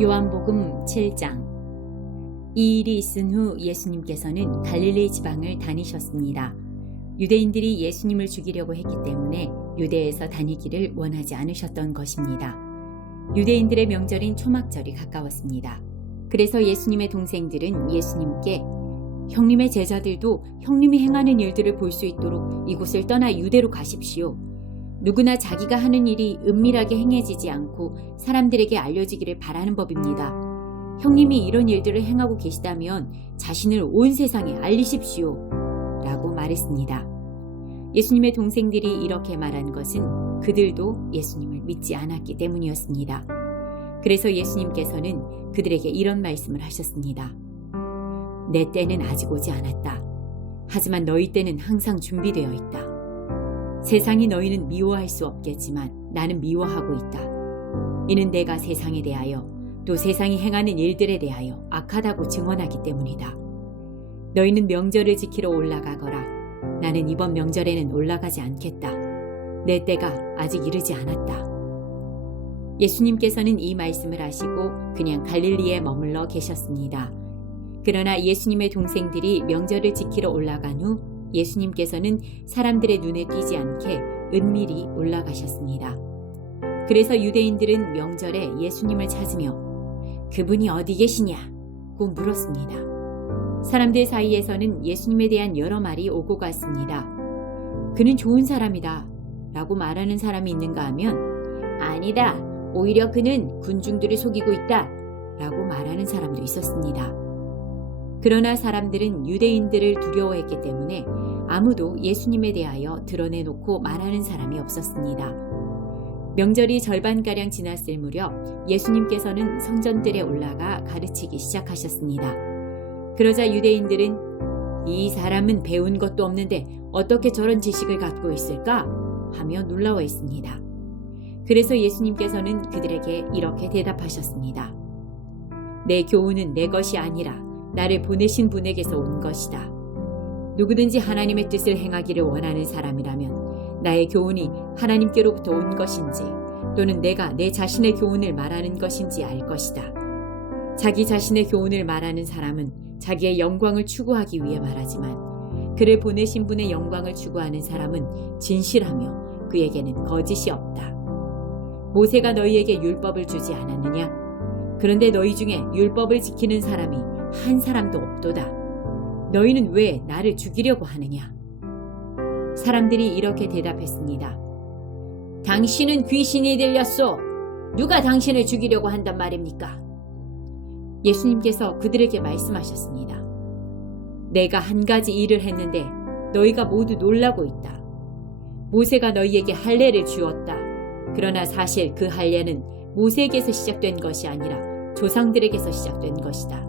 요한복음 7장. 이 일이 있은 후 예수님께서는 갈릴리 지방을 다니셨습니다. 유대인들이 예수님을 죽이려고 했기 때문에 유대에서 다니기를 원하지 않으셨던 것입니다. 유대인들의 명절인 초막절이 가까웠습니다. 그래서 예수님의 동생들은 예수님께 형님의 제자들도 형님이 행하는 일들을 볼 수 있도록 이곳을 떠나 유대로 가십시오. 누구나 자기가 하는 일이 은밀하게 행해지지 않고 사람들에게 알려지기를 바라는 법입니다. 형님이 이런 일들을 행하고 계시다면 자신을 온 세상에 알리십시오. 라고 말했습니다. 예수님의 동생들이 이렇게 말한 것은 그들도 예수님을 믿지 않았기 때문이었습니다. 그래서 예수님께서는 그들에게 이런 말씀을 하셨습니다. 내 때는 아직 오지 않았다. 하지만 너희 때는 항상 준비되어 있다. 세상이 너희는 미워할 수 없겠지만 나는 미워하고 있다. 이는 내가 세상에 대하여 또 세상이 행하는 일들에 대하여 악하다고 증언하기 때문이다. 너희는 명절을 지키러 올라가거라. 나는 이번 명절에는 올라가지 않겠다. 내 때가 아직 이르지 않았다. 예수님께서는 이 말씀을 하시고 그냥 갈릴리에 머물러 계셨습니다. 그러나 예수님의 동생들이 명절을 지키러 올라간 후 예수님께서는 사람들의 눈에 띄지 않게 은밀히 올라가셨습니다. 그래서 유대인들은 명절에 예수님을 찾으며 그분이 어디 계시냐고 물었습니다. 사람들 사이에서는 예수님에 대한 여러 말이 오고 갔습니다. 그는 좋은 사람이다 라고 말하는 사람이 있는가 하면 아니다, 오히려 그는 군중들을 속이고 있다 라고 말하는 사람도 있었습니다. 그러나 사람들은 유대인들을 두려워했기 때문에 아무도 예수님에 대하여 드러내놓고 말하는 사람이 없었습니다. 명절이 절반가량 지났을 무렵 예수님께서는 성전들에 올라가 가르치기 시작하셨습니다. 그러자 유대인들은 이 사람은 배운 것도 없는데 어떻게 저런 지식을 갖고 있을까? 하며 놀라워했습니다. 그래서 예수님께서는 그들에게 이렇게 대답하셨습니다. 내 교훈은 내 것이 아니라 나를 보내신 분에게서 온 것이다. 누구든지 하나님의 뜻을 행하기를 원하는 사람이라면 나의 교훈이 하나님께로부터 온 것인지 또는 내가 내 자신의 교훈을 말하는 것인지 알 것이다. 자기 자신의 교훈을 말하는 사람은 자기의 영광을 추구하기 위해 말하지만 그를 보내신 분의 영광을 추구하는 사람은 진실하며 그에게는 거짓이 없다. 모세가 너희에게 율법을 주지 않았느냐? 그런데 너희 중에 율법을 지키는 사람이 한 사람도 없도다. 너희는 왜 나를 죽이려고 하느냐? 사람들이 이렇게 대답했습니다. 당신은 귀신이 들렸소. 누가 당신을 죽이려고 한단 말입니까? 예수님께서 그들에게 말씀하셨습니다. 내가 한 가지 일을 했는데 너희가 모두 놀라고 있다. 모세가 너희에게 할례를 주었다. 그러나 사실 그 할례는 모세에게서 시작된 것이 아니라 조상들에게서 시작된 것이다.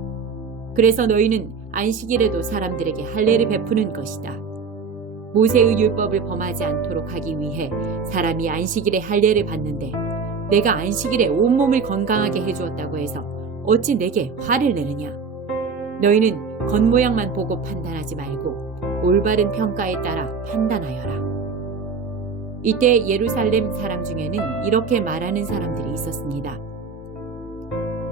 그래서 너희는 안식일에도 사람들에게 할례를 베푸는 것이다. 모세의 율법을 범하지 않도록 하기 위해 사람이 안식일에 할례를 받는데 내가 안식일에 온몸을 건강하게 해주었다고 해서 어찌 내게 화를 내느냐? 너희는 겉모양만 보고 판단하지 말고 올바른 평가에 따라 판단하여라. 이때 예루살렘 사람 중에는 이렇게 말하는 사람들이 있었습니다.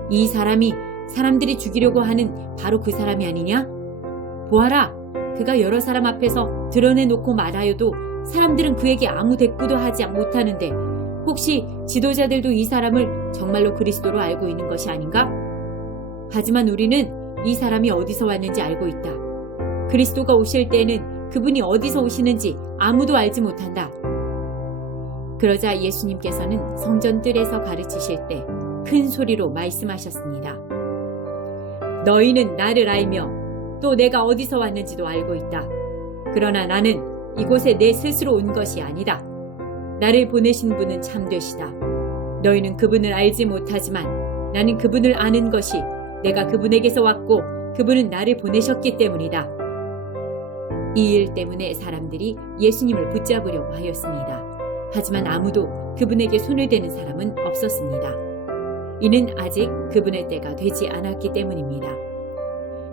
이 사람이 사람들이 죽이려고 하는 바로 그 사람이 아니냐? 보아라, 그가 여러 사람 앞에서 드러내놓고 말하여도 사람들은 그에게 아무 대꾸도 하지 못하는데 혹시 지도자들도 이 사람을 정말로 그리스도로 알고 있는 것이 아닌가? 하지만 우리는 이 사람이 어디서 왔는지 알고 있다. 그리스도가 오실 때에는 그분이 어디서 오시는지 아무도 알지 못한다. 그러자 예수님께서는 성전 뜰에서 가르치실 때 큰 소리로 말씀하셨습니다. 너희는 나를 알며 또 내가 어디서 왔는지도 알고 있다. 그러나 나는 이곳에 내 스스로 온 것이 아니다. 나를 보내신 분은 참되시다. 너희는 그분을 알지 못하지만 나는 그분을 아는 것이 내가 그분에게서 왔고 그분은 나를 보내셨기 때문이다. 이 일 때문에 사람들이 예수님을 붙잡으려고 하였습니다. 하지만 아무도 그분에게 손을 대는 사람은 없었습니다. 이는 아직 그분의 때가 되지 않았기 때문입니다.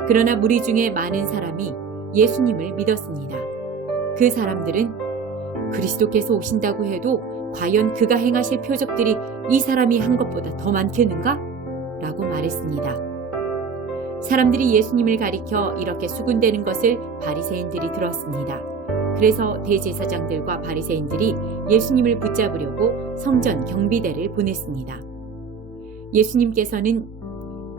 그러나 무리 중에 많은 사람이 예수님을 믿었습니다. 그 사람들은 그리스도께서 오신다고 해도 과연 그가 행하실 표적들이 이 사람이 한 것보다 더 많겠는가? 라고 말했습니다. 사람들이 예수님을 가리켜 이렇게 수군대는 것을 바리새인들이 들었습니다. 그래서 대제사장들과 바리새인들이 예수님을 붙잡으려고 성전 경비대를 보냈습니다. 예수님께서는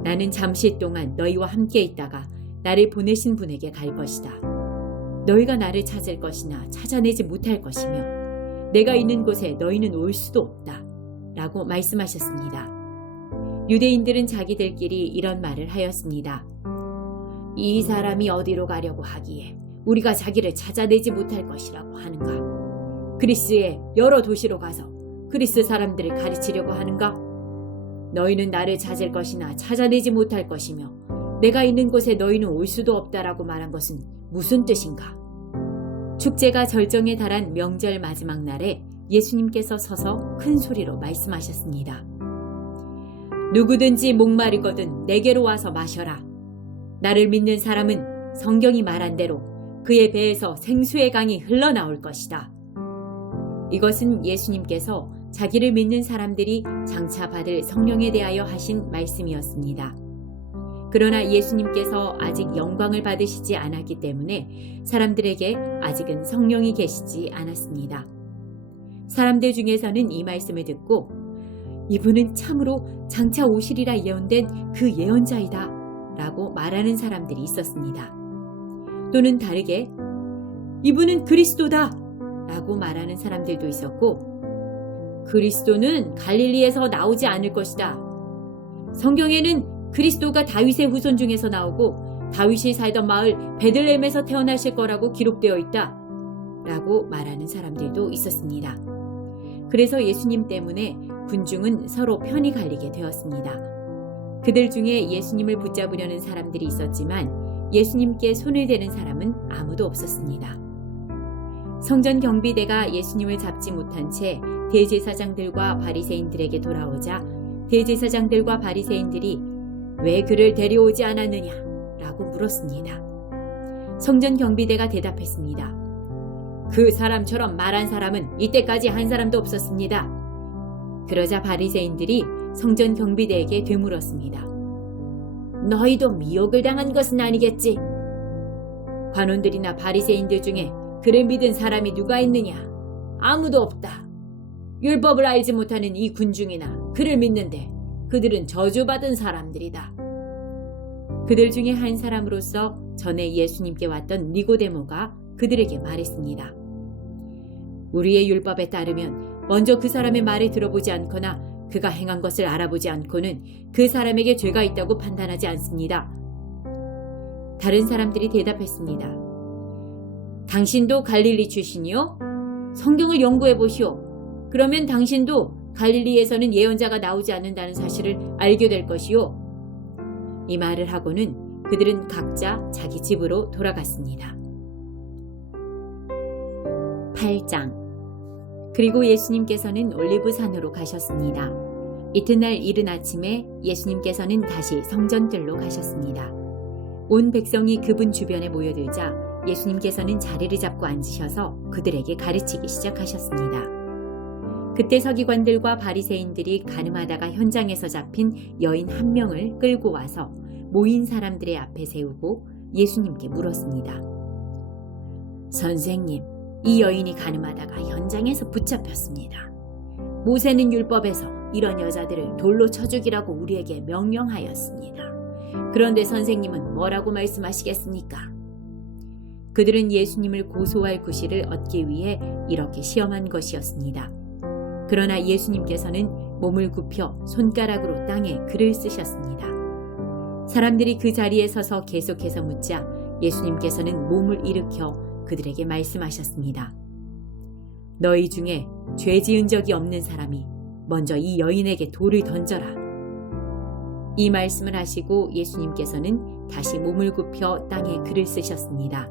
나는 잠시 동안 너희와 함께 있다가 나를 보내신 분에게 갈 것이다. 너희가 나를 찾을 것이나 찾아내지 못할 것이며 내가 있는 곳에 너희는 올 수도 없다. 라고 말씀하셨습니다. 유대인들은 자기들끼리 이런 말을 하였습니다. 이 사람이 어디로 가려고 하기에 우리가 자기를 찾아내지 못할 것이라고 하는가? 그리스의 여러 도시로 가서 그리스 사람들을 가르치려고 하는가? 너희는 나를 찾을 것이나 찾아내지 못할 것이며 내가 있는 곳에 너희는 올 수도 없다라고 말한 것은 무슨 뜻인가? 축제가 절정에 달한 명절 마지막 날에 예수님께서 서서 큰 소리로 말씀하셨습니다. 누구든지 목마르거든 내게로 와서 마셔라. 나를 믿는 사람은 성경이 말한 대로 그의 배에서 생수의 강이 흘러나올 것이다. 이것은 예수님께서 자기를 믿는 사람들이 장차 받을 성령에 대하여 하신 말씀이었습니다. 그러나 예수님께서 아직 영광을 받으시지 않았기 때문에 사람들에게 아직은 성령이 계시지 않았습니다. 사람들 중에서는 이 말씀을 듣고 이분은 참으로 장차 오시리라 예언된 그 예언자이다 라고 말하는 사람들이 있었습니다. 또는 다르게 이분은 그리스도다 라고 말하는 사람들도 있었고 그리스도는 갈릴리에서 나오지 않을 것이다. 성경에는 그리스도가 다윗의 후손 중에서 나오고 다윗이 살던 마을 베들레헴에서 태어나실 거라고 기록되어 있다 라고 말하는 사람들도 있었습니다. 그래서 예수님 때문에 군중은 서로 편이 갈리게 되었습니다. 그들 중에 예수님을 붙잡으려는 사람들이 있었지만 예수님께 손을 대는 사람은 아무도 없었습니다. 성전 경비대가 예수님을 잡지 못한 채 대제사장들과 바리새인들에게 돌아오자 대제사장들과 바리새인들이 왜 그를 데려오지 않았느냐 라고 물었습니다. 성전 경비대가 대답했습니다. 그 사람처럼 말한 사람은 이때까지 한 사람도 없었습니다. 그러자 바리새인들이 성전 경비대에게 되물었습니다. 너희도 미혹을 당한 것은 아니겠지? 관원들이나 바리새인들 중에 그를 믿은 사람이 누가 있느냐? 아무도 없다. 율법을 알지 못하는 이 군중이나 그를 믿는데 그들은 저주받은 사람들이다. 그들 중에 한 사람으로서 전에 예수님께 왔던 니고데모가 그들에게 말했습니다. 우리의 율법에 따르면 먼저 그 사람의 말을 들어보지 않거나 그가 행한 것을 알아보지 않고는 그 사람에게 죄가 있다고 판단하지 않습니다. 다른 사람들이 대답했습니다. 당신도 갈릴리 출신이요? 성경을 연구해 보시오. 그러면 당신도 갈릴리에서는 예언자가 나오지 않는다는 사실을 알게 될 것이요. 이 말을 하고는 그들은 각자 자기 집으로 돌아갔습니다. 8장. 그리고 예수님께서는 올리브산으로 가셨습니다. 이튿날 이른 아침에 예수님께서는 다시 성전뜰로 가셨습니다. 온 백성이 그분 주변에 모여들자 예수님께서는 자리를 잡고 앉으셔서 그들에게 가르치기 시작하셨습니다. 그때 서기관들과 바리새인들이 가늠하다가 현장에서 잡힌 여인 한 명을 끌고 와서 모인 사람들의 앞에 세우고 예수님께 물었습니다. 선생님, 이 여인이 가늠하다가 현장에서 붙잡혔습니다. 모세는 율법에서 이런 여자들을 돌로 쳐 죽이라고 우리에게 명령하였습니다. 그런데 선생님은 뭐라고 말씀하시겠습니까? 그들은 예수님을 고소할 구실을 얻기 위해 이렇게 시험한 것이었습니다. 그러나 예수님께서는 몸을 굽혀 손가락으로 땅에 글을 쓰셨습니다. 사람들이 그 자리에 서서 계속해서 묻자 예수님께서는 몸을 일으켜 그들에게 말씀하셨습니다. 너희 중에 죄 지은 적이 없는 사람이 먼저 이 여인에게 돌을 던져라. 이 말씀을 하시고 예수님께서는 다시 몸을 굽혀 땅에 글을 쓰셨습니다.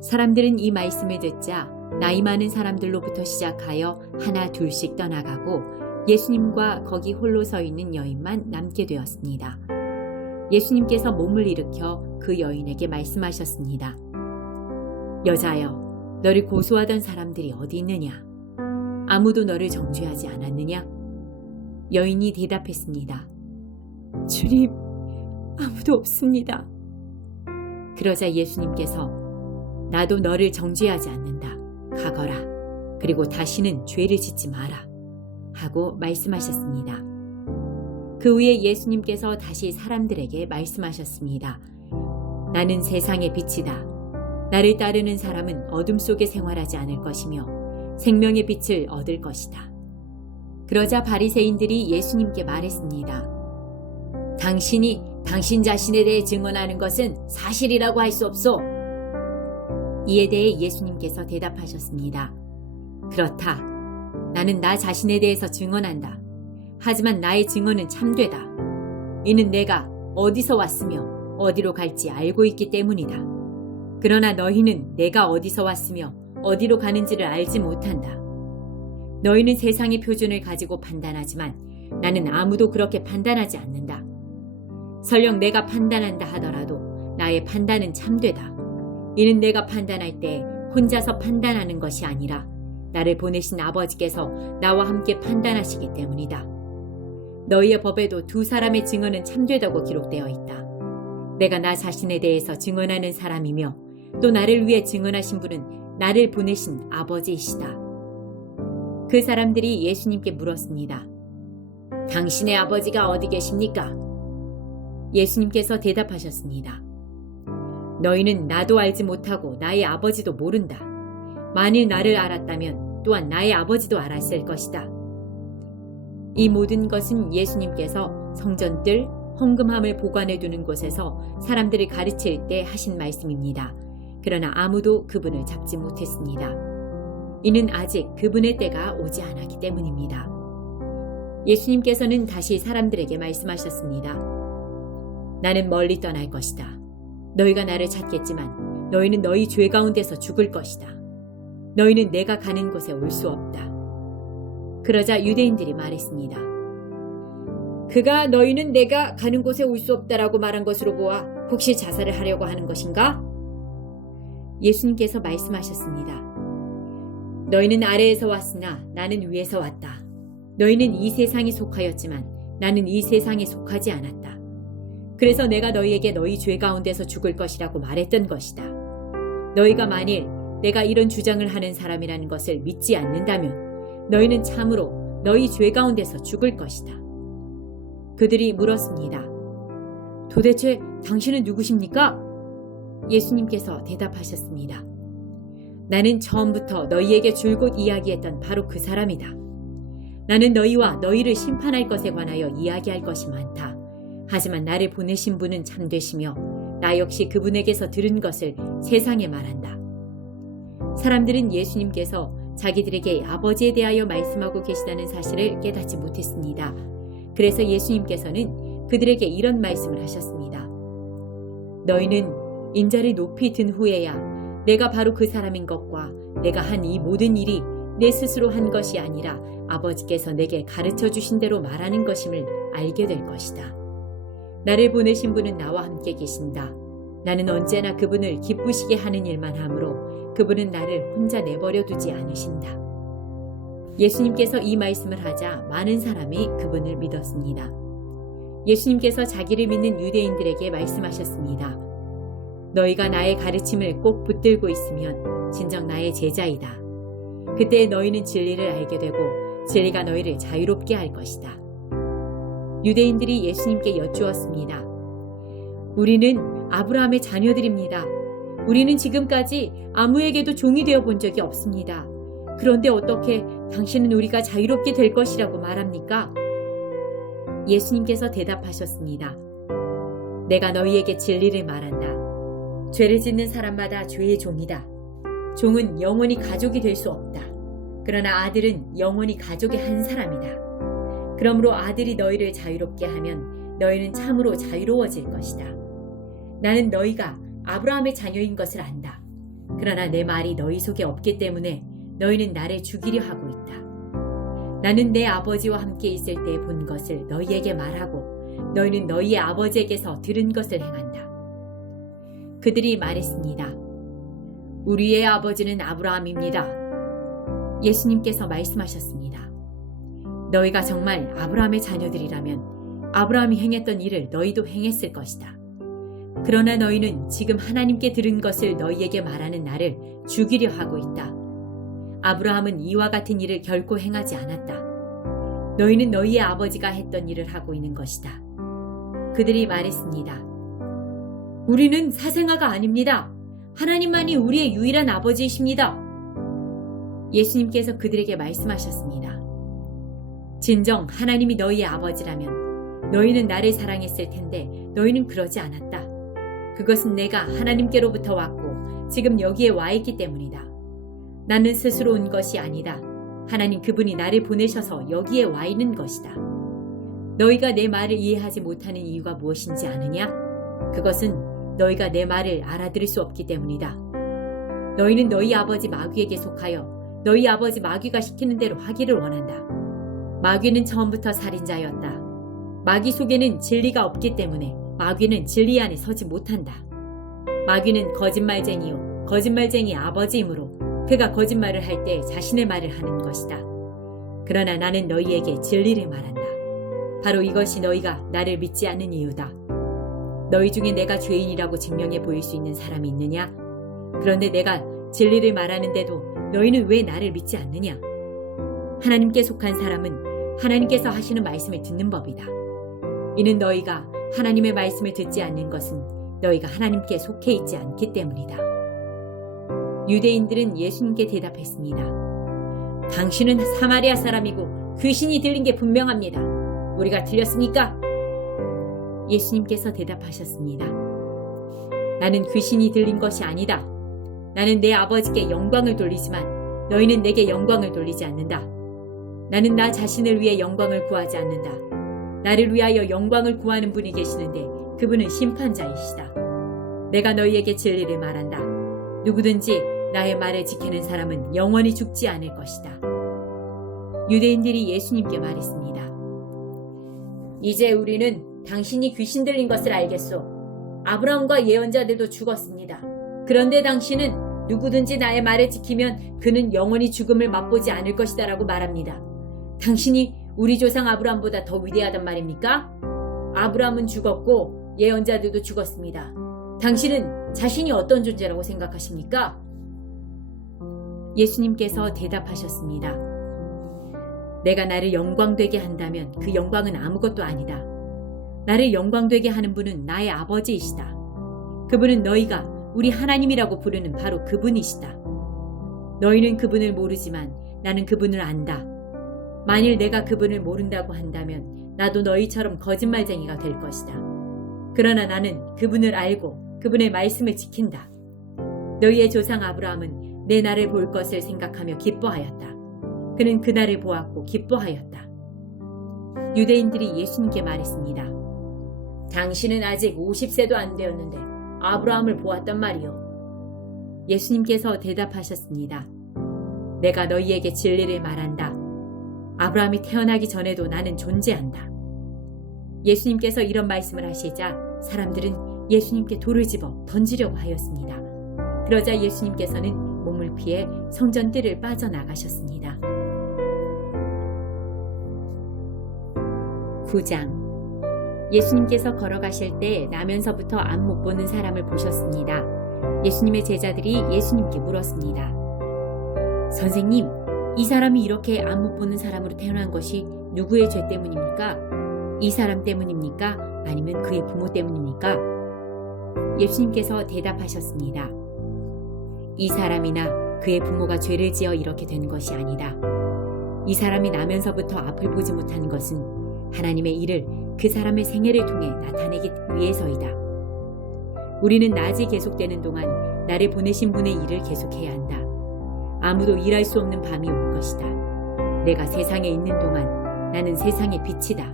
사람들은 이 말씀을 듣자 나이 많은 사람들로부터 시작하여 하나 둘씩 떠나가고 예수님과 거기 홀로 서 있는 여인만 남게 되었습니다. 예수님께서 몸을 일으켜 그 여인에게 말씀하셨습니다. 여자여, 너를 고소하던 사람들이 어디 있느냐? 아무도 너를 정죄하지 않았느냐? 여인이 대답했습니다. 주님, 아무도 없습니다. 그러자 예수님께서 나도 너를 정죄하지 않는다. 가거라. 그리고 다시는 죄를 짓지 마라. 하고 말씀하셨습니다. 그 후에 예수님께서 다시 사람들에게 말씀하셨습니다. 나는 세상의 빛이다. 나를 따르는 사람은 어둠 속에 생활하지 않을 것이며 생명의 빛을 얻을 것이다. 그러자 바리새인들이 예수님께 말했습니다. 당신이 당신 자신에 대해 증언하는 것은 사실이라고 할 수 없소. 이에 대해 예수님께서 대답하셨습니다. 그렇다. 나는 나 자신에 대해서 증언한다. 하지만 나의 증언은 참되다. 이는 내가 어디서 왔으며 어디로 갈지 알고 있기 때문이다. 그러나 너희는 내가 어디서 왔으며 어디로 가는지를 알지 못한다. 너희는 세상의 표준을 가지고 판단하지만 나는 아무도 그렇게 판단하지 않는다. 설령 내가 판단한다 하더라도 나의 판단은 참되다. 이는 내가 판단할 때 혼자서 판단하는 것이 아니라 나를 보내신 아버지께서 나와 함께 판단하시기 때문이다. 너희의 법에도 두 사람의 증언은 참되다고 기록되어 있다. 내가 나 자신에 대해서 증언하는 사람이며 또 나를 위해 증언하신 분은 나를 보내신 아버지이시다. 그 사람들이 예수님께 물었습니다. 당신의 아버지가 어디 계십니까? 예수님께서 대답하셨습니다. 너희는 나도 알지 못하고 나의 아버지도 모른다. 만일 나를 알았다면 또한 나의 아버지도 알았을 것이다. 이 모든 것은 예수님께서 성전뜰, 헌금함을 보관해 두는 곳에서 사람들을 가르칠 때 하신 말씀입니다. 그러나 아무도 그분을 잡지 못했습니다. 이는 아직 그분의 때가 오지 않았기 때문입니다. 예수님께서는 다시 사람들에게 말씀하셨습니다. 나는 멀리 떠날 것이다. 너희가 나를 찾겠지만 너희는 너희 죄 가운데서 죽을 것이다. 너희는 내가 가는 곳에 올 수 없다. 그러자 유대인들이 말했습니다. 그가 너희는 내가 가는 곳에 올 수 없다라고 말한 것으로 보아 혹시 자살을 하려고 하는 것인가? 예수님께서 말씀하셨습니다. 너희는 아래에서 왔으나 나는 위에서 왔다. 너희는 이 세상에 속하였지만 나는 이 세상에 속하지 않았다. 그래서 내가 너희에게 너희 죄 가운데서 죽을 것이라고 말했던 것이다. 너희가 만일 내가 이런 주장을 하는 사람이라는 것을 믿지 않는다면 너희는 참으로 너희 죄 가운데서 죽을 것이다. 그들이 물었습니다. 도대체 당신은 누구십니까? 예수님께서 대답하셨습니다. 나는 처음부터 너희에게 줄곧 이야기했던 바로 그 사람이다. 나는 너희와 너희를 심판할 것에 관하여 이야기할 것이 많다. 하지만 나를 보내신 분은 참되시며 나 역시 그분에게서 들은 것을 세상에 말한다. 사람들은 예수님께서 자기들에게 아버지에 대하여 말씀하고 계시다는 사실을 깨닫지 못했습니다. 그래서 예수님께서는 그들에게 이런 말씀을 하셨습니다. 너희는 인자를 높이 든 후에야 내가 바로 그 사람인 것과 내가 한 이 모든 일이 내 스스로 한 것이 아니라 아버지께서 내게 가르쳐 주신 대로 말하는 것임을 알게 될 것이다. 나를 보내신 분은 나와 함께 계신다. 나는 언제나 그분을 기쁘시게 하는 일만 하므로 그분은 나를 혼자 내버려 두지 않으신다. 예수님께서 이 말씀을 하자 많은 사람이 그분을 믿었습니다. 예수님께서 자기를 믿는 유대인들에게 말씀하셨습니다. 너희가 나의 가르침을 꼭 붙들고 있으면 진정 나의 제자이다. 그때 너희는 진리를 알게 되고 진리가 너희를 자유롭게 할 것이다. 유대인들이 예수님께 여쭈었습니다. 우리는 아브라함의 자녀들입니다. 우리는 지금까지 아무에게도 종이 되어 본 적이 없습니다. 그런데 어떻게 당신은 우리가 자유롭게 될 것이라고 말합니까? 예수님께서 대답하셨습니다. 내가 너희에게 진리를 말한다. 죄를 짓는 사람마다 죄의 종이다. 종은 영원히 가족이 될 수 없다. 그러나 아들은 영원히 가족의 한 사람이다. 그러므로 아들이 너희를 자유롭게 하면 너희는 참으로 자유로워질 것이다. 나는 너희가 아브라함의 자녀인 것을 안다. 그러나 내 말이 너희 속에 없기 때문에 너희는 나를 죽이려 하고 있다. 나는 내 아버지와 함께 있을 때 본 것을 너희에게 말하고 너희는 너희의 아버지에게서 들은 것을 행한다. 그들이 말했습니다. 우리의 아버지는 아브라함입니다. 예수님께서 말씀하셨습니다. 너희가 정말 아브라함의 자녀들이라면 아브라함이 행했던 일을 너희도 행했을 것이다. 그러나 너희는 지금 하나님께 들은 것을 너희에게 말하는 나를 죽이려 하고 있다. 아브라함은 이와 같은 일을 결코 행하지 않았다. 너희는 너희의 아버지가 했던 일을 하고 있는 것이다. 그들이 말했습니다. 우리는 사생아가 아닙니다. 하나님만이 우리의 유일한 아버지이십니다. 예수님께서 그들에게 말씀하셨습니다. 진정 하나님이 너희의 아버지라면 너희는 나를 사랑했을 텐데 너희는 그러지 않았다. 그것은 내가 하나님께로부터 왔고 지금 여기에 와 있기 때문이다. 나는 스스로 온 것이 아니다. 하나님 그분이 나를 보내셔서 여기에 와 있는 것이다. 너희가 내 말을 이해하지 못하는 이유가 무엇인지 아느냐? 그것은 너희가 내 말을 알아들을 수 없기 때문이다. 너희는 너희 아버지 마귀에게 속하여 너희 아버지 마귀가 시키는 대로 하기를 원한다. 마귀는 처음부터 살인자였다. 마귀 속에는 진리가 없기 때문에 마귀는 진리 안에 서지 못한다. 마귀는 거짓말쟁이요 거짓말쟁이 아버지이므로 그가 거짓말을 할 때 자신의 말을 하는 것이다. 그러나 나는 너희에게 진리를 말한다. 바로 이것이 너희가 나를 믿지 않는 이유다. 너희 중에 내가 죄인이라고 증명해 보일 수 있는 사람이 있느냐? 그런데 내가 진리를 말하는데도 너희는 왜 나를 믿지 않느냐? 하나님께 속한 사람은 하나님께서 하시는 말씀을 듣는 법이다. 이는 너희가 하나님의 말씀을 듣지 않는 것은 너희가 하나님께 속해 있지 않기 때문이다. 유대인들은 예수님께 대답했습니다. 당신은 사마리아 사람이고 귀신이 들린 게 분명합니다. 우리가 틀렸습니까? 예수님께서 대답하셨습니다. 나는 귀신이 들린 것이 아니다. 나는 내 아버지께 영광을 돌리지만 너희는 내게 영광을 돌리지 않는다. 나는 나 자신을 위해 영광을 구하지 않는다. 나를 위하여 영광을 구하는 분이 계시는데 그분은 심판자이시다. 내가 너희에게 진리를 말한다. 누구든지 나의 말을 지키는 사람은 영원히 죽지 않을 것이다. 유대인들이 예수님께 말했습니다. 이제 우리는 당신이 귀신 들린 것을 알겠소. 아브라함과 예언자들도 죽었습니다. 그런데 당신은 누구든지 나의 말을 지키면 그는 영원히 죽음을 맛보지 않을 것이다 라고 말합니다. 당신이 우리 조상 아브라함보다 더 위대하단 말입니까? 아브라함은 죽었고 예언자들도 죽었습니다. 당신은 자신이 어떤 존재라고 생각하십니까? 예수님께서 대답하셨습니다. 내가 나를 영광되게 한다면 그 영광은 아무것도 아니다. 나를 영광되게 하는 분은 나의 아버지이시다. 그분은 너희가 우리 하나님이라고 부르는 바로 그분이시다. 너희는 그분을 모르지만 나는 그분을 안다. 만일 내가 그분을 모른다고 한다면 나도 너희처럼 거짓말쟁이가 될 것이다. 그러나 나는 그분을 알고 그분의 말씀을 지킨다. 너희의 조상 아브라함은 내 날을 볼 것을 생각하며 기뻐하였다. 그는 그날을 보았고 기뻐하였다. 유대인들이 예수님께 말했습니다. 당신은 아직 50세도 안 되었는데 아브라함을 보았단 말이요. 예수님께서 대답하셨습니다. 내가 너희에게 진리를 말한다. 아브라함이 태어나기 전에도 나는 존재한다. 예수님께서 이런 말씀을 하시자 사람들은 예수님께 돌을 집어 던지려고 하였습니다. 그러자 예수님께서는 몸을 피해 성전 뜰을 빠져나가셨습니다. 9장 예수님께서 걸어가실 때 나면서부터 앞 못 보는 사람을 보셨습니다. 예수님의 제자들이 예수님께 물었습니다. 선생님, 이 사람이 이렇게 앞 못 보는 사람으로 태어난 것이 누구의 죄 때문입니까? 이 사람 때문입니까? 아니면 그의 부모 때문입니까? 예수님께서 대답하셨습니다. 이 사람이나 그의 부모가 죄를 지어 이렇게 된 것이 아니다. 이 사람이 나면서부터 앞을 보지 못한 것은 하나님의 일을 그 사람의 생애를 통해 나타내기 위해서이다. 우리는 낮이 계속되는 동안 나를 보내신 분의 일을 계속해야 한다. 아무도 일할 수 없는 밤이 올 것이다. 내가 세상에 있는 동안 나는 세상의 빛이다.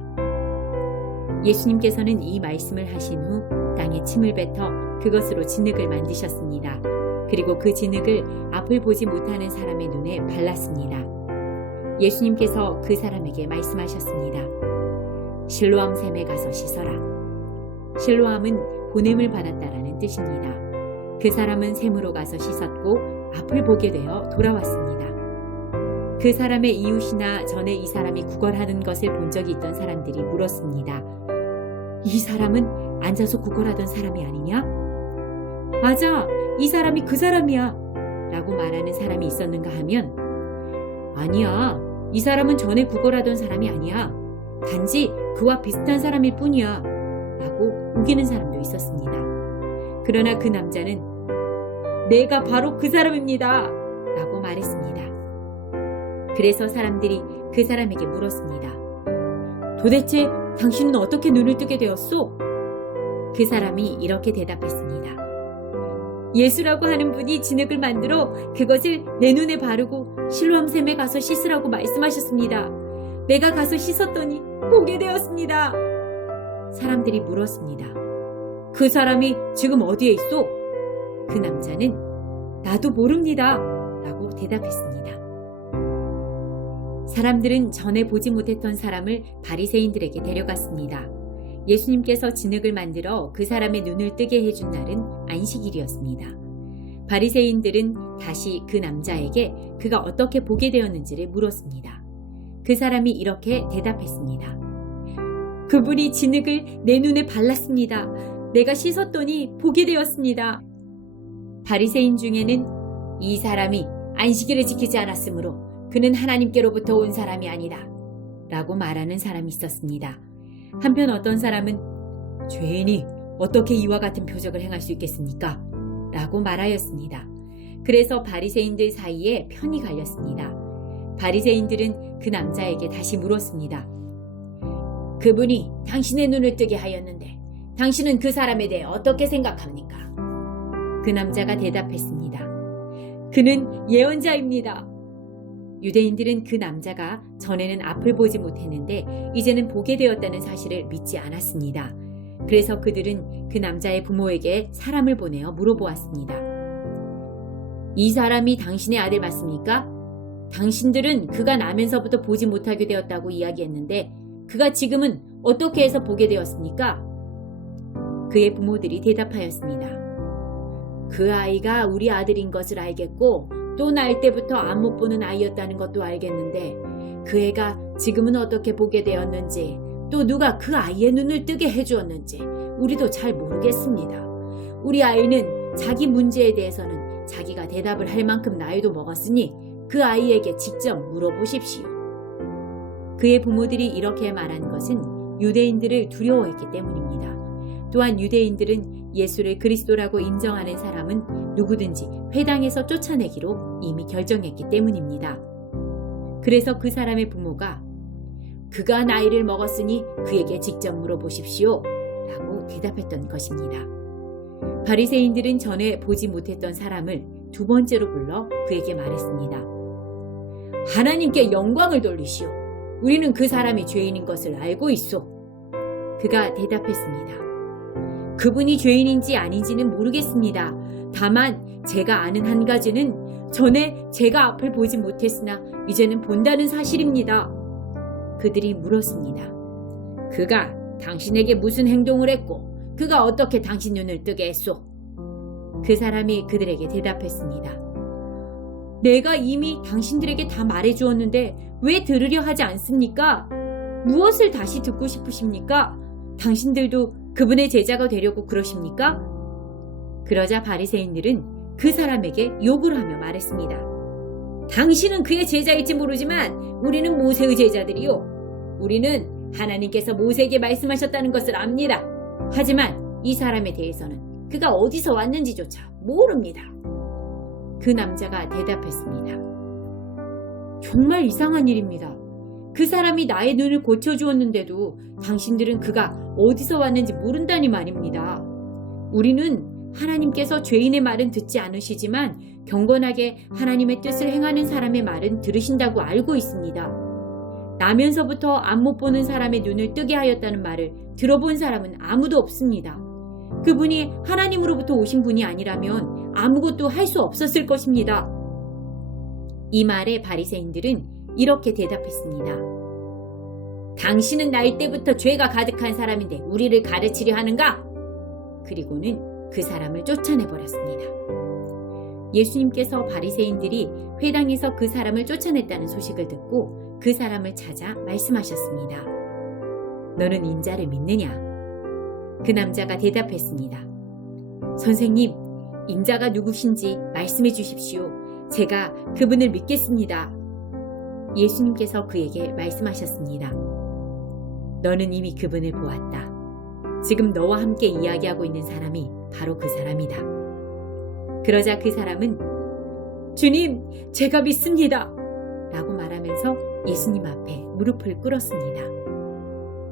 예수님께서는 이 말씀을 하신 후 땅에 침을 뱉어 그것으로 진흙을 만드셨습니다. 그리고 그 진흙을 앞을 보지 못하는 사람의 눈에 발랐습니다. 예수님께서 그 사람에게 말씀하셨습니다. 실로암 샘에 가서 씻어라. 실로암은 보냄을 받았다라는 뜻입니다. 그 사람은 샘으로 가서 씻었고 앞을 보게 되어 돌아왔습니다. 그 사람의 이웃이나 전에 이 사람이 구걸하는 것을 본 적이 있던 사람들이 물었습니다. 이 사람은 앉아서 구걸하던 사람이 아니냐? 맞아, 이 사람이 그 사람이야 라고 말하는 사람이 있었는가 하면 아니야, 이 사람은 전에 구걸하던 사람이 아니야. 단지 그와 비슷한 사람일 뿐이야 라고 우기는 사람도 있었습니다. 그러나 그 남자는 내가 바로 그 사람입니다 라고 말했습니다. 그래서 사람들이 그 사람에게 물었습니다. 도대체 당신은 어떻게 눈을 뜨게 되었소? 그 사람이 이렇게 대답했습니다. 예수라고 하는 분이 진흙을 만들어 그것을 내 눈에 바르고 실로암샘에 가서 씻으라고 말씀하셨습니다. 내가 가서 씻었더니 보게 되었습니다. 사람들이 물었습니다. 그 사람이 지금 어디에 있소? 그 남자는 나도 모릅니다 라고 대답했습니다. 사람들은 전에 보지 못했던 사람을 바리새인들에게 데려갔습니다. 예수님께서 진흙을 만들어 그 사람의 눈을 뜨게 해준 날은 안식일이었습니다. 바리새인들은 다시 그 남자에게 그가 어떻게 보게 되었는지를 물었습니다. 그 사람이 이렇게 대답했습니다. 그분이 진흙을 내 눈에 발랐습니다. 내가 씻었더니 보게 되었습니다. 바리새인 중에는 이 사람이 안식일을 지키지 않았으므로 그는 하나님께로부터 온 사람이 아니다 라고 말하는 사람이 있었습니다. 한편 어떤 사람은 죄인이 어떻게 이와 같은 표적을 행할 수 있겠습니까? 라고 말하였습니다. 그래서 바리새인들 사이에 편이 갈렸습니다. 바리새인들은 그 남자에게 다시 물었습니다. 그분이 당신의 눈을 뜨게 하였는데 당신은 그 사람에 대해 어떻게 생각합니까? 그 남자가 대답했습니다. 그는 예언자입니다. 유대인들은 그 남자가 전에는 앞을 보지 못했는데 이제는 보게 되었다는 사실을 믿지 않았습니다. 그래서 그들은 그 남자의 부모에게 사람을 보내어 물어보았습니다. 이 사람이 당신의 아들 맞습니까? 당신들은 그가 나면서부터 보지 못하게 되었다고 이야기했는데 그가 지금은 어떻게 해서 보게 되었습니까? 그의 부모들이 대답하였습니다. 그 아이가 우리 아들인 것을 알겠고 또 날 때부터 안 못 보는 아이였다는 것도 알겠는데 그 애가 지금은 어떻게 보게 되었는지 또 누가 그 아이의 눈을 뜨게 해주었는지 우리도 잘 모르겠습니다. 우리 아이는 자기 문제에 대해서는 자기가 대답을 할 만큼 나이도 먹었으니 그 아이에게 직접 물어보십시오. 그의 부모들이 이렇게 말한 것은 유대인들을 두려워했기 때문입니다. 또한 유대인들은 예수를 그리스도라고 인정하는 사람은 누구든지 회당에서 쫓아내기로 이미 결정했기 때문입니다. 그래서 그 사람의 부모가 그가 나이를 먹었으니 그에게 직접 물어보십시오 라고 대답했던 것입니다. 바리새인들은 전에 보지 못했던 사람을 두 번째로 불러 그에게 말했습니다. 하나님께 영광을 돌리시오. 우리는 그 사람이 죄인인 것을 알고 있소. 그가 대답했습니다. 그분이 죄인인지 아닌지는 모르겠습니다. 다만 제가 아는 한 가지는 전에 제가 앞을 보지 못했으나 이제는 본다는 사실입니다. 그들이 물었습니다. 그가 당신에게 무슨 행동을 했고 그가 어떻게 당신 눈을 뜨게 했소? 그 사람이 그들에게 대답했습니다. 내가 이미 당신들에게 다 말해주었는데 왜 들으려 하지 않습니까? 무엇을 다시 듣고 싶으십니까? 당신들도 그분의 제자가 되려고 그러십니까? 그러자 바리새인들은 그 사람에게 욕을 하며 말했습니다. 당신은 그의 제자일지 모르지만 우리는 모세의 제자들이요. 우리는 하나님께서 모세에게 말씀하셨다는 것을 압니다. 하지만 이 사람에 대해서는 그가 어디서 왔는지조차 모릅니다. 그 남자가 대답했습니다. 정말 이상한 일입니다. 그 사람이 나의 눈을 고쳐주었는데도 당신들은 그가 어디서 왔는지 모른다니 말입니다. 우리는 하나님께서 죄인의 말은 듣지 않으시지만 경건하게 하나님의 뜻을 행하는 사람의 말은 들으신다고 알고 있습니다. 나면서부터 안 못 보는 사람의 눈을 뜨게 하였다는 말을 들어본 사람은 아무도 없습니다. 그분이 하나님으로부터 오신 분이 아니라면 아무것도 할 수 없었을 것입니다. 이 말에 바리새인들은 이렇게 대답했습니다. 당신은 나이 때부터 죄가 가득한 사람인데 우리를 가르치려 하는가? 그리고는 그 사람을 쫓아내버렸습니다. 예수님께서 바리새인들이 회당에서 그 사람을 쫓아냈다는 소식을 듣고 그 사람을 찾아 말씀하셨습니다. 너는 인자를 믿느냐? 그 남자가 대답했습니다. 선생님, 인자가 누구신지 말씀해 주십시오. 제가 그분을 믿겠습니다. 예수님께서 그에게 말씀하셨습니다. 너는 이미 그분을 보았다. 지금 너와 함께 이야기하고 있는 사람이 바로 그 사람이다. 그러자 그 사람은 주님, 제가 믿습니다. 라고 말하면서 예수님 앞에 무릎을 꿇었습니다.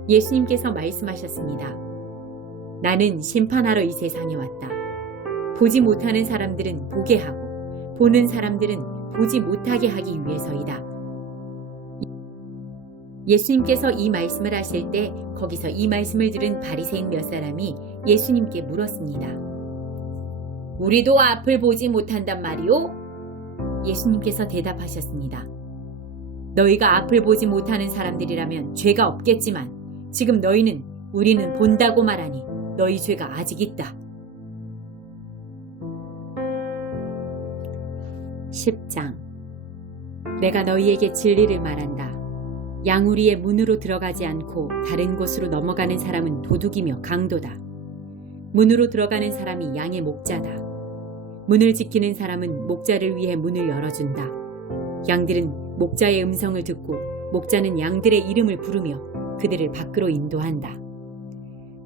예수님께서 말씀하셨습니다. 나는 심판하러 이 세상에 왔다. 보지 못하는 사람들은 보게 하고 보는 사람들은 보지 못하게 하기 위해서이다. 예수님께서 이 말씀을 하실 때 거기서 이 말씀을 들은 바리새인 몇 사람이 예수님께 물었습니다. 우리도 앞을 보지 못한단 말이오? 예수님께서 대답하셨습니다. 너희가 앞을 보지 못하는 사람들이라면 죄가 없겠지만 지금 너희는 우리는 본다고 말하니 너희 죄가 아직 있다. 10장 내가 너희에게 진리를 말한다. 양우리의 문으로 들어가지 않고 다른 곳으로 넘어가는 사람은 도둑이며 강도다. 문으로 들어가는 사람이 양의 목자다. 문을 지키는 사람은 목자를 위해 문을 열어준다. 양들은 목자의 음성을 듣고 목자는 양들의 이름을 부르며 그들을 밖으로 인도한다.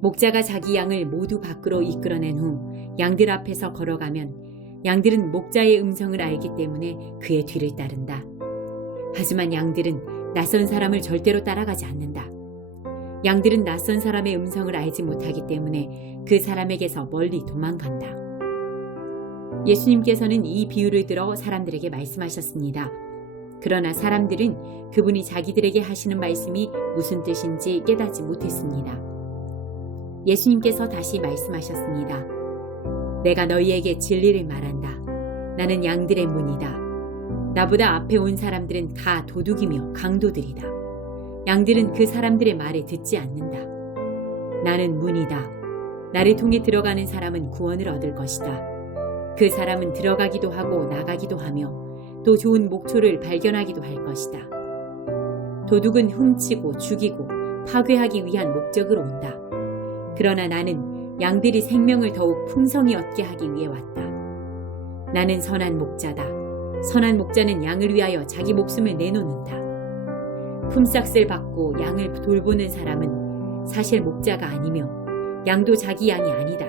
목자가 자기 양을 모두 밖으로 이끌어낸 후 양들 앞에서 걸어가면 양들은 목자의 음성을 알기 때문에 그의 뒤를 따른다. 하지만 양들은 낯선 사람을 절대로 따라가지 않는다. 양들은 낯선 사람의 음성을 알지 못하기 때문에 그 사람에게서 멀리 도망간다. 예수님께서는 이 비유를 들어 사람들에게 말씀하셨습니다. 그러나 사람들은 그분이 자기들에게 하시는 말씀이 무슨 뜻인지 깨닫지 못했습니다. 예수님께서 다시 말씀하셨습니다. 내가 너희에게 진리를 말한다. 나는 양들의 문이다. 나보다 앞에 온 사람들은 다 도둑이며 강도들이다. 양들은 그 사람들의 말을 듣지 않는다. 나는 문이다. 나를 통해 들어가는 사람은 구원을 얻을 것이다. 그 사람은 들어가기도 하고 나가기도 하며 또 좋은 목초를 발견하기도 할 것이다. 도둑은 훔치고 죽이고 파괴하기 위한 목적으로 온다. 그러나 나는 양들이 생명을 더욱 풍성히 얻게 하기 위해 왔다. 나는 선한 목자다. 선한 목자는 양을 위하여 자기 목숨을 내놓는다. 품삯을 받고 양을 돌보는 사람은 사실 목자가 아니며 양도 자기 양이 아니다.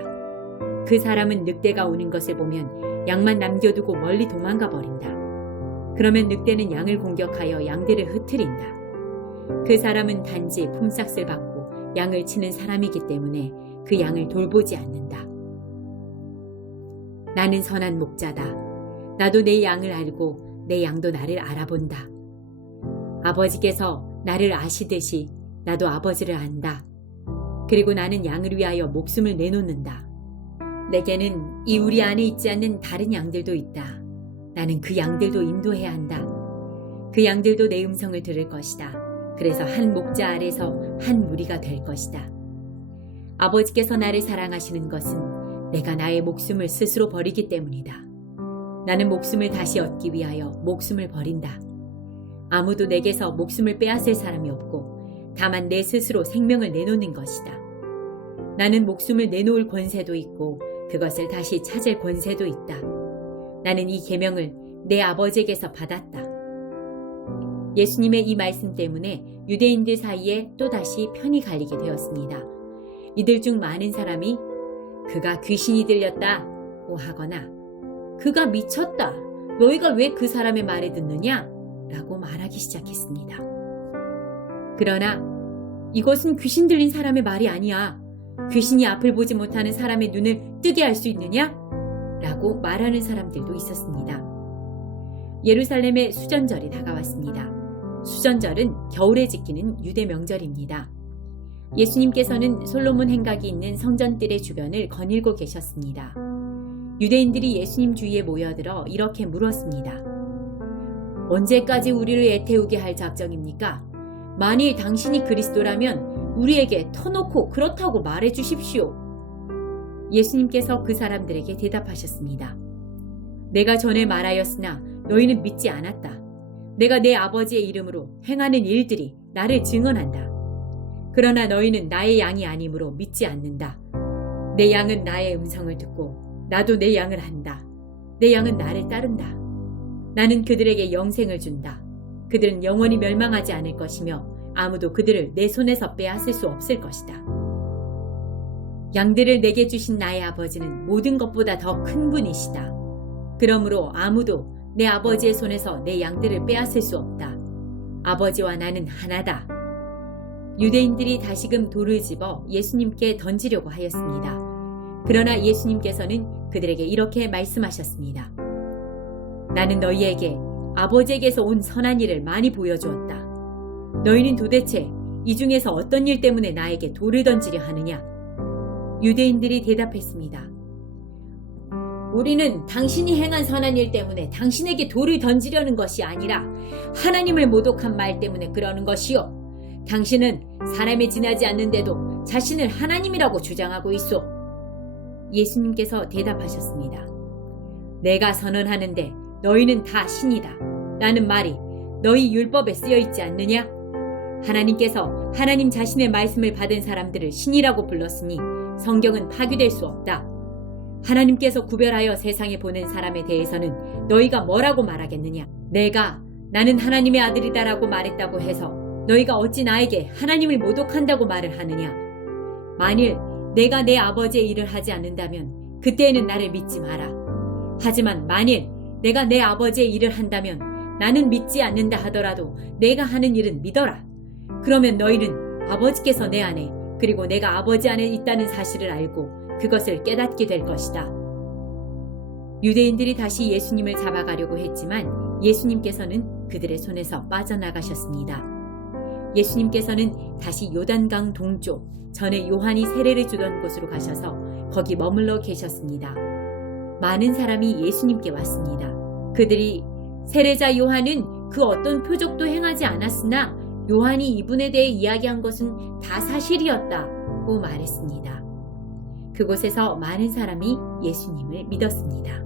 그 사람은 늑대가 오는 것을 보면 양만 남겨두고 멀리 도망가 버린다. 그러면 늑대는 양을 공격하여 양들을 흩트린다. 그 사람은 단지 품삯을 받고 양을 치는 사람이기 때문에 그 양을 돌보지 않는다. 나는 선한 목자다. 나도 내 양을 알고 내 양도 나를 알아본다. 아버지께서 나를 아시듯이 나도 아버지를 안다. 그리고 나는 양을 위하여 목숨을 내놓는다. 내게는 이 우리 안에 있지 않는 다른 양들도 있다. 나는 그 양들도 인도해야 한다. 그 양들도 내 음성을 들을 것이다. 그래서 한 목자 아래서 한 무리가 될 것이다. 아버지께서 나를 사랑하시는 것은 내가 나의 목숨을 스스로 버리기 때문이다. 나는 목숨을 다시 얻기 위하여 목숨을 버린다. 아무도 내게서 목숨을 빼앗을 사람이 없고 다만 내 스스로 생명을 내놓는 것이다. 나는 목숨을 내놓을 권세도 있고 그것을 다시 찾을 권세도 있다. 나는 이 계명을 내 아버지에게서 받았다. 예수님의 이 말씀 때문에 유대인들 사이에 또다시 편이 갈리게 되었습니다. 이들 중 많은 사람이 그가 귀신이 들렸다고 하거나 그가 미쳤다. 너희가 왜 그 사람의 말을 듣느냐? 라고 말하기 시작했습니다. 그러나 이것은 귀신 들린 사람의 말이 아니야. 귀신이 앞을 보지 못하는 사람의 눈을 뜨게 할 수 있느냐? 라고 말하는 사람들도 있었습니다. 예루살렘의 수전절이 다가왔습니다. 수전절은 겨울에 지키는 유대 명절입니다. 예수님께서는 솔로몬 행각이 있는 성전뜰의 주변을 거닐고 계셨습니다. 유대인들이 예수님 주위에 모여들어 이렇게 물었습니다. 언제까지 우리를 애태우게 할 작정입니까? 만일 당신이 그리스도라면 우리에게 터놓고 그렇다고 말해 주십시오. 예수님께서 그 사람들에게 대답하셨습니다. 내가 전에 말하였으나 너희는 믿지 않았다. 내가 내 아버지의 이름으로 행하는 일들이 나를 증언한다. 그러나 너희는 나의 양이 아니므로 믿지 않는다. 내 양은 나의 음성을 듣고 나도 내 양을 안다. 내 양은 나를 따른다. 나는 그들에게 영생을 준다. 그들은 영원히 멸망하지 않을 것이며 아무도 그들을 내 손에서 빼앗을 수 없을 것이다. 양들을 내게 주신 나의 아버지는 모든 것보다 더 큰 분이시다. 그러므로 아무도 내 아버지의 손에서 내 양들을 빼앗을 수 없다. 아버지와 나는 하나다. 유대인들이 다시금 돌을 집어 예수님께 던지려고 하였습니다. 그러나 예수님께서는 그들에게 이렇게 말씀하셨습니다. 나는 너희에게 아버지에게서 온 선한 일을 많이 보여주었다. 너희는 도대체 이 중에서 어떤 일 때문에 나에게 돌을 던지려 하느냐? 유대인들이 대답했습니다. 우리는 당신이 행한 선한 일 때문에 당신에게 돌을 던지려는 것이 아니라 하나님을 모독한 말 때문에 그러는 것이요. 당신은 사람에 지나지 않는데도 자신을 하나님이라고 주장하고 있소. 예수님께서 대답하셨습니다. 내가 선언하는데 너희는 다 신이다. 라는 말이 너희 율법에 쓰여 있지 않느냐? 하나님께서 하나님 자신의 말씀을 받은 사람들을 신이라고 불렀으니 성경은 파기될 수 없다. 하나님께서 구별하여 세상에 보낸 사람에 대해서는 너희가 뭐라고 말하겠느냐? 나는 하나님의 아들이다라고 말했다고 해서 너희가 어찌 나에게 하나님을 모독한다고 말을 하느냐? 만일 내가 내 아버지의 일을 하지 않는다면 그때에는 나를 믿지 마라. 하지만 만일 내가 내 아버지의 일을 한다면 나는 믿지 않는다 하더라도 내가 하는 일은 믿어라. 그러면 너희는 아버지께서 내 안에 그리고 내가 아버지 안에 있다는 사실을 알고 그것을 깨닫게 될 것이다. 유대인들이 다시 예수님을 잡아가려고 했지만 예수님께서는 그들의 손에서 빠져나가셨습니다. 예수님께서는 다시 요단강 동쪽 전에 요한이 세례를 주던 곳으로 가셔서 거기 머물러 계셨습니다. 많은 사람이 예수님께 왔습니다. 그들이 세례자 요한은 그 어떤 표적도 행하지 않았으나 요한이 이분에 대해 이야기한 것은 다 사실이었다고 말했습니다. 그곳에서 많은 사람이 예수님을 믿었습니다.